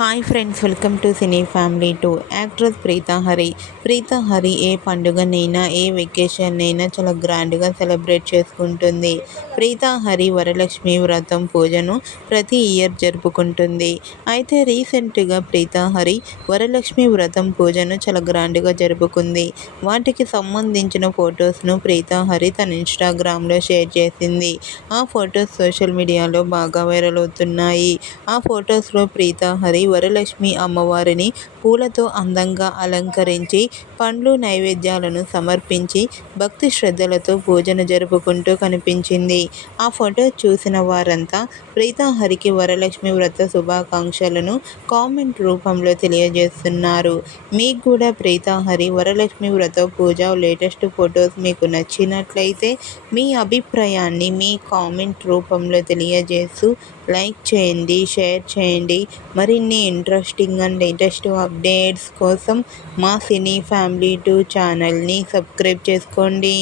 Hi friends, welcome to cine family 2. Actress Preetha Hari ఏ పండుగనైనా ఏ వెకేషన్నైనా చాలా గ్రాండ్గా సెలబ్రేట్ చేసుకుంటుంది. ప్రీతా హరి వరలక్ష్మి వ్రతం పూజను ప్రతి ఇయర్ జరుపుకుంటుంది. అయితే రీసెంట్గా ప్రీతా హరి వరలక్ష్మి వ్రతం పూజను చాలా గ్రాండ్గా జరుపుకుంది. వాటికి సంబంధించిన ఫొటోస్ను ప్రీతా హరి తన ఇన్స్టాగ్రామ్లో షేర్ చేసింది. ఆ ఫొటోస్ సోషల్ మీడియాలో బాగా వైరల్ అవుతున్నాయి. ఆ ఫొటోస్లో ప్రీతా హరి వరలక్ష్మి అమ్మవారిని పూలతో అందంగా అలంకరించి పండ్లు నైవేద్యాలను సమర్పించి భక్తి శ్రద్ధలతో పూజను జరుపుకుంటూ కనిపించింది. ఆ ఫోటో చూసిన వారంతా ప్రీతా హరికి వరలక్ష్మి వ్రత శుభాకాంక్షలను కామెంట్ రూపంలో తెలియజేస్తున్నారు. మీకు కూడా ప్రీతా హరి వరలక్ష్మి వ్రత పూజ లేటెస్ట్ ఫొటోస్ మీకు నచ్చినట్లయితే మీ అభిప్రాయాన్ని మీ కామెంట్ రూపంలో తెలియజేస్తూ లైక్ చేయండి, షేర్ చేయండి. మరిన్ని ఇంట్రెస్టింగ్ అండ్ లేటెస్ట్ అప్డేట్స్ కోసం మా సినీ ఫ్యామిలీ 2 ఛానల్ని సబ్స్క్రైబ్ చేసుకోండి.